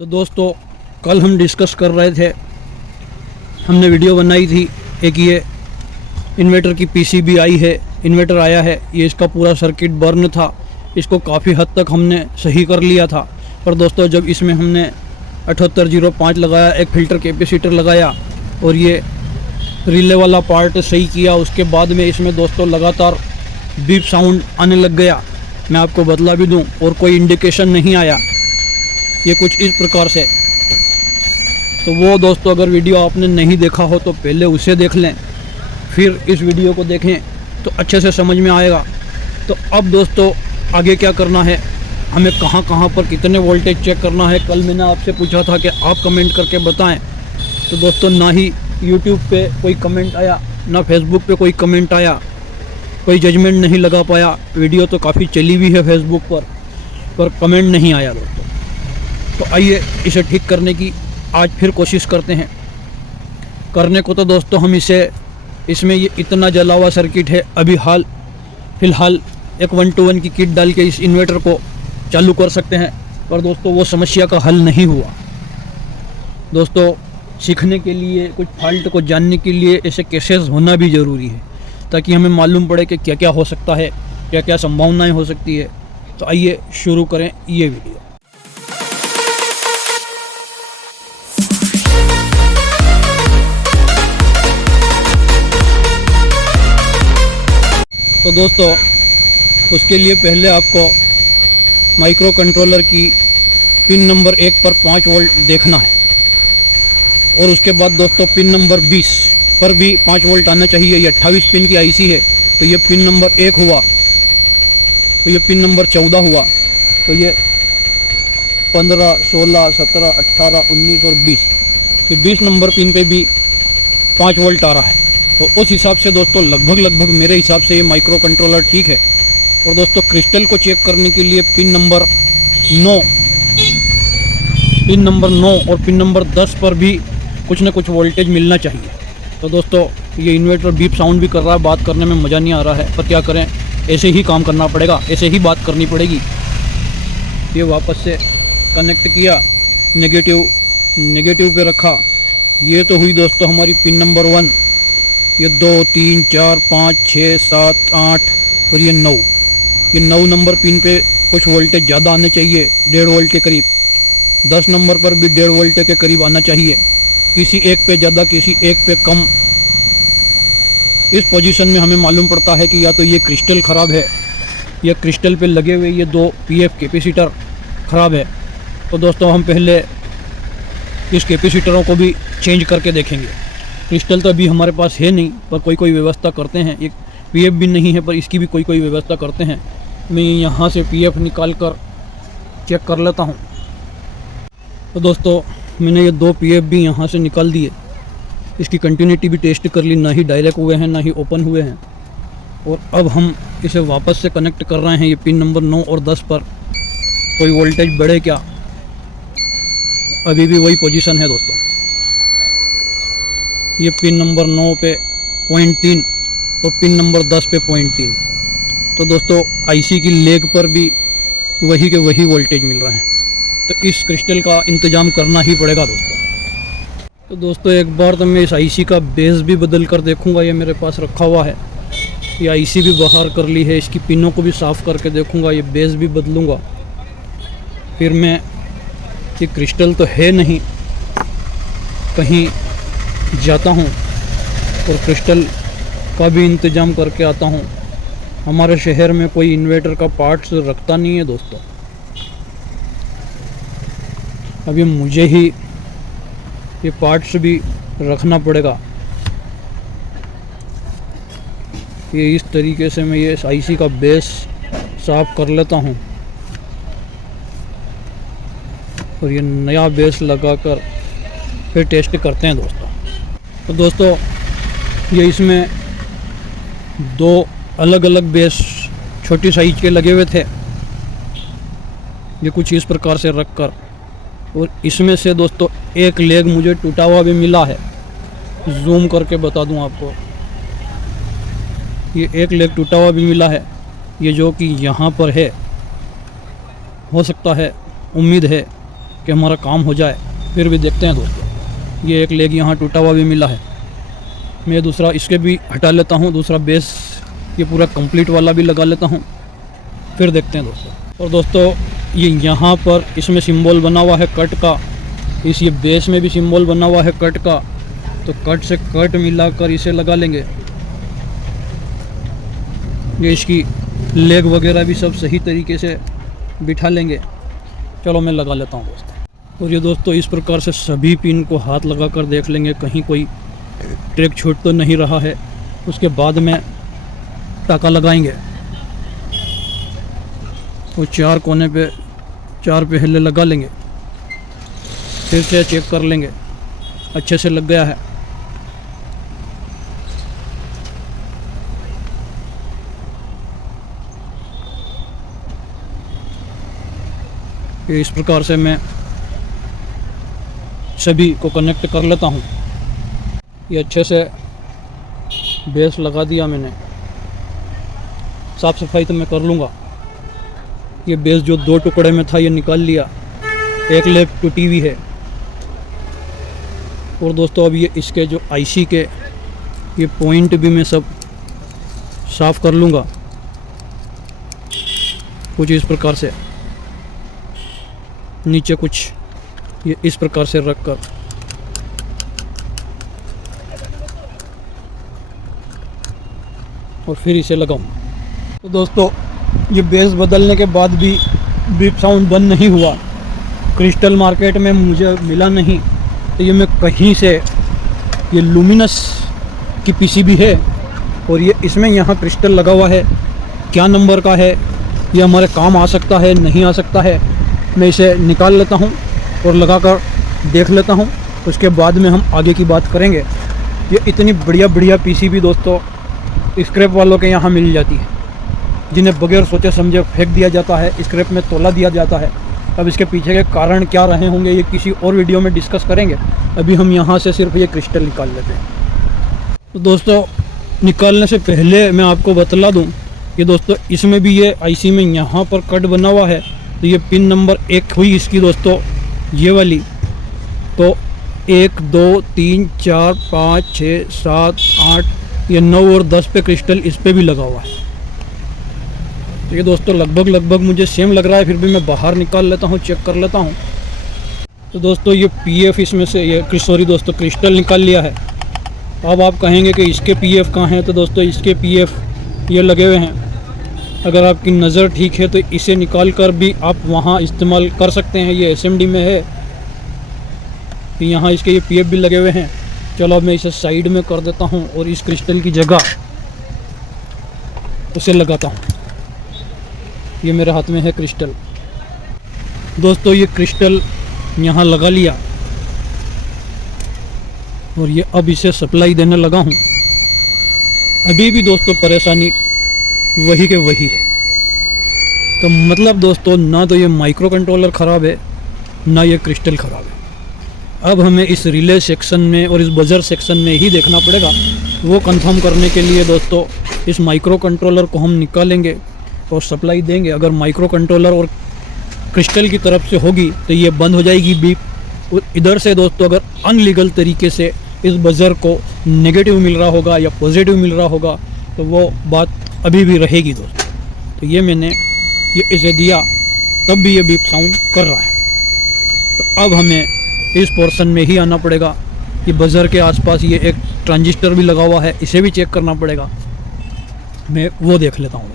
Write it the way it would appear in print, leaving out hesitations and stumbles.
तो दोस्तों कल हम डिस्कस कर रहे थे, हमने वीडियो बनाई थी एक, ये इन्वर्टर की पीसीबी आई है, इन्वर्टर आया है, ये इसका पूरा सर्किट बर्न था, इसको काफ़ी हद तक हमने सही कर लिया था। पर दोस्तों जब इसमें हमने 7805 लगाया, एक फ़िल्टर कैपेसिटर लगाया और ये रिले वाला पार्ट सही किया, उसके बाद में इसमें दोस्तों लगातार बीप साउंड आने लग गया। मैं आपको बदला भी दूं और कोई इंडिकेशन नहीं आया, ये कुछ इस प्रकार से। तो वो दोस्तों अगर वीडियो आपने नहीं देखा हो तो पहले उसे देख लें, फिर इस वीडियो को देखें तो अच्छे से समझ में आएगा। तो अब दोस्तों आगे क्या करना है, हमें कहाँ कहाँ पर कितने वोल्टेज चेक करना है, कल मैंने आपसे पूछा था कि आप कमेंट करके बताएं। तो दोस्तों ना ही यूट्यूब पे कोई कमेंट आया, ना फेसबुक पे कोई कमेंट आया, कोई जजमेंट नहीं लगा पाया। वीडियो तो काफ़ी चली हुई है फेसबुक पर कमेंट नहीं आया दोस्तों। तो आइए इसे ठीक करने की आज फिर कोशिश करते हैं। करने को तो दोस्तों हम इसमें ये इतना जला हुआ सर्किट है, अभी फ़िलहाल एक 1 to 1 की किट डाल के इस इन्वर्टर को चालू कर सकते हैं, पर दोस्तों वो समस्या का हल नहीं हुआ। दोस्तों सीखने के लिए, कुछ फॉल्ट को जानने के लिए ऐसे केसेस होना भी ज़रूरी है, ताकि हमें मालूम पड़े कि क्या क्या हो सकता है, क्या क्या संभावनाएं हो सकती है। तो आइए शुरू करें ये वीडियो। तो दोस्तों उसके लिए पहले आपको माइक्रो कंट्रोलर की पिन नंबर 1 पर 5 वोल्ट देखना है, और उसके बाद दोस्तों पिन नंबर 20 पर भी 5 वोल्ट आना चाहिए। ये 28 पिन की आईसी है, तो ये पिन नंबर 1 हुआ, तो ये पिन नंबर 14 हुआ, तो ये 15, 16, 17, 18, 19 और 20, ये 20 नंबर पिन पे भी 5 वोल्ट आ रहा है। तो उस हिसाब से दोस्तों लगभग मेरे हिसाब से ये माइक्रो कंट्रोलर ठीक है। और दोस्तों क्रिस्टल को चेक करने के लिए पिन नंबर 9 और पिन नंबर 10 पर भी कुछ ना कुछ वोल्टेज मिलना चाहिए। तो दोस्तों ये इन्वर्टर बीप साउंड भी कर रहा है, बात करने में मज़ा नहीं आ रहा है, पर क्या करें, ऐसे ही काम करना पड़ेगा, ऐसे ही बात करनी पड़ेगी। ये वापस से कनेक्ट किया, नेगेटिव पे रखा। ये तो हुई दोस्तों हमारी पिन नंबर 1, ये 2, 3, 4, 5, 6, 7, 8 और ये 9। ये 9 नंबर पिन पे कुछ वोल्टेज ज़्यादा आने चाहिए, 1.5 वोल्ट के करीब। 10 नंबर पर भी 1.5 वोल्ट के करीब आना चाहिए, किसी एक पे ज़्यादा, किसी एक पे कम। इस पोजीशन में हमें मालूम पड़ता है कि या तो ये क्रिस्टल ख़राब है, या क्रिस्टल पे लगे हुए ये 2 पीएफ कैपेसिटर ख़राब है। तो दोस्तों हम पहले इस कैपेसिटरों को भी चेंज करके देखेंगे। क्रिस्टल तो अभी हमारे पास है नहीं, पर कोई व्यवस्था करते हैं। एक पीएफ भी नहीं है, पर इसकी भी कोई व्यवस्था करते हैं। मैं यहाँ से पीएफ निकाल कर चेक कर लेता हूँ। तो दोस्तों मैंने ये 2 पीएफ भी यहाँ से निकाल दिए, इसकी कंटिन्यूटी भी टेस्ट कर ली, ना ही डायरेक्ट हुए हैं ना ही ओपन हुए हैं। और अब हम इसे वापस से कनेक्ट कर रहे हैं, ये पिन नंबर 9 और 10 पर कोई वोल्टेज बढ़े क्या। अभी भी वही पोजीशन है दोस्तों, ये पिन नंबर 9 पे 0.3 और पिन नंबर 10 पे 0.3। तो दोस्तों आईसी की लेग पर भी वही के वही वोल्टेज मिल रहा है। तो इस क्रिस्टल का इंतज़ाम करना ही पड़ेगा दोस्तों। तो दोस्तों एक बार तो मैं इस आईसी का बेस भी बदल कर देखूंगा, ये मेरे पास रखा हुआ है। ये आईसी भी बाहर कर ली है, इसकी पिनों को भी साफ़ करके देखूंगा, ये बेस भी बदलूंगा। फिर मैं, ये क्रिस्टल तो है नहीं, कहीं जाता हूँ और क्रिस्टल का भी इंतज़ाम करके आता हूँ। हमारे शहर में कोई इन्वर्टर का पार्ट्स रखता नहीं है दोस्तों, अभी मुझे ही ये पार्ट्स भी रखना पड़ेगा। ये इस तरीके से मैं ये आईसी का बेस साफ कर लेता हूँ और ये नया बेस लगाकर फिर टेस्ट करते हैं दोस्तों। तो दोस्तों ये इसमें 2 अलग अलग बेस छोटी साइज के लगे हुए थे, ये कुछ इस प्रकार से रख कर, और इसमें से दोस्तों एक लेग मुझे टूटा हुआ भी मिला है। जूम करके बता दूं आपको, ये एक लेग टूटा हुआ भी मिला है, ये जो कि यहाँ पर है। हो सकता है, उम्मीद है कि हमारा काम हो जाए, फिर भी देखते हैं दोस्तों। ये एक लेग यहाँ टूटा हुआ भी मिला है, मैं दूसरा इसके भी हटा लेता हूँ, दूसरा बेस ये पूरा कंप्लीट वाला भी लगा लेता हूँ, फिर देखते हैं दोस्तों। और दोस्तों ये यहाँ पर इसमें सिंबल बना हुआ है कट का, इस ये बेस में भी सिंबल बना हुआ है कट का, तो कट से कट मिलाकर इसे लगा लेंगे। ये इसकी लेग वगैरह भी सब सही तरीके से बिठा लेंगे। चलो मैं लगा लेता हूँ दोस्तों। और ये दोस्तों इस प्रकार से सभी पिन को हाथ लगा कर देख लेंगे कहीं कोई ट्रैक छूट तो नहीं रहा है। उसके बाद में टाका लगाएंगे और 4 कोने पे 4 पहले लगा लेंगे, फिर से चेक कर लेंगे अच्छे से लग गया है। इस प्रकार से मैं सभी को कनेक्ट कर लेता हूँ। ये अच्छे से बेस लगा दिया मैंने, साफ़ सफाई तो मैं कर लूँगा। ये बेस जो 2 टुकड़े में था ये निकाल लिया, एक लेग टूटी हुई है। और दोस्तों अब ये इसके जो आईसी के ये पॉइंट भी मैं सब साफ़ कर लूँगा कुछ इस प्रकार से, नीचे कुछ ये इस प्रकार से रख कर और फिर इसे लगाऊं। तो दोस्तों ये बेस बदलने के बाद भी बीप साउंड बंद नहीं हुआ। क्रिस्टल मार्केट में मुझे मिला नहीं, तो ये मैं कहीं से ये लुमिनस की पीसीबी है और ये इसमें यहाँ क्रिस्टल लगा हुआ है। क्या नंबर का है, ये हमारे काम आ सकता है नहीं आ सकता है, मैं इसे निकाल लेता हूँ और लगाकर देख लेता हूँ। उसके बाद में हम आगे की बात करेंगे। ये इतनी बढ़िया बढ़िया पीसीबी दोस्तों स्क्रैप वालों के यहाँ मिल जाती है, जिन्हें बगैर सोचे समझे फेंक दिया जाता है, स्क्रैप में तोला दिया जाता है। अब इसके पीछे के कारण क्या रहे होंगे ये किसी और वीडियो में डिस्कस करेंगे। अभी हम यहाँ से सिर्फ ये क्रिस्टल निकाल लेते हैं। तो दोस्तों निकालने से पहले मैं आपको बतला दूँ कि दोस्तों इसमें भी ये आईसी में यहाँ पर कट बना हुआ है, तो ये पिन नंबर 1 हुई इसकी दोस्तों, ये वाली। तो 1 2 3 4 5 6 7 8 ये 9 और 10 पे क्रिस्टल इस पे भी लगा हुआ है। तो ये दोस्तों लगभग मुझे सेम लग रहा है, फिर भी मैं बाहर निकाल लेता हूँ, चेक कर लेता हूँ। तो दोस्तों ये पीएफ इसमें से ये सॉरी दोस्तों क्रिस्टल निकाल लिया है। अब आप कहेंगे कि इसके पीएफ कहाँ हैं, तो दोस्तों इसके पीएफ ये लगे हुए हैं। अगर आपकी नज़र ठीक है तो इसे निकाल कर भी आप वहाँ इस्तेमाल कर सकते हैं। ये एसएमडी में है, तो यहाँ इसके ये पीएफ भी लगे हुए हैं। चलो अब मैं इसे साइड में कर देता हूँ और इस क्रिस्टल की जगह उसे लगाता हूँ। ये मेरे हाथ में है क्रिस्टल। दोस्तों ये क्रिस्टल यहाँ लगा लिया और ये अब इसे सप्लाई देने लगा हूँ। अभी भी दोस्तों परेशानी वही के वही है। तो मतलब दोस्तों ना तो ये माइक्रो कंट्रोलर ख़राब है, ना ये क्रिस्टल ख़राब है। अब हमें इस रिले सेक्शन में और इस बजर सेक्शन में ही देखना पड़ेगा। वो कंफर्म करने के लिए दोस्तों इस माइक्रो कंट्रोलर को हम निकालेंगे और सप्लाई देंगे। अगर माइक्रो कंट्रोलर और क्रिस्टल की तरफ से होगी तो ये बंद हो जाएगी बीप। और इधर से दोस्तों अगर अनलीगल तरीके से इस बजर को नेगेटिव मिल रहा होगा या पॉजिटिव मिल रहा होगा तो वो बात अभी भी रहेगी दोस्तों। तो ये मैंने ये इसे दिया तब भी ये बीप साउंड कर रहा है। तो अब हमें इस पोर्शन में ही आना पड़ेगा। ये बजर के आसपास ये एक ट्रांजिस्टर भी लगा हुआ है, इसे भी चेक करना पड़ेगा। मैं वो देख लेता हूँ।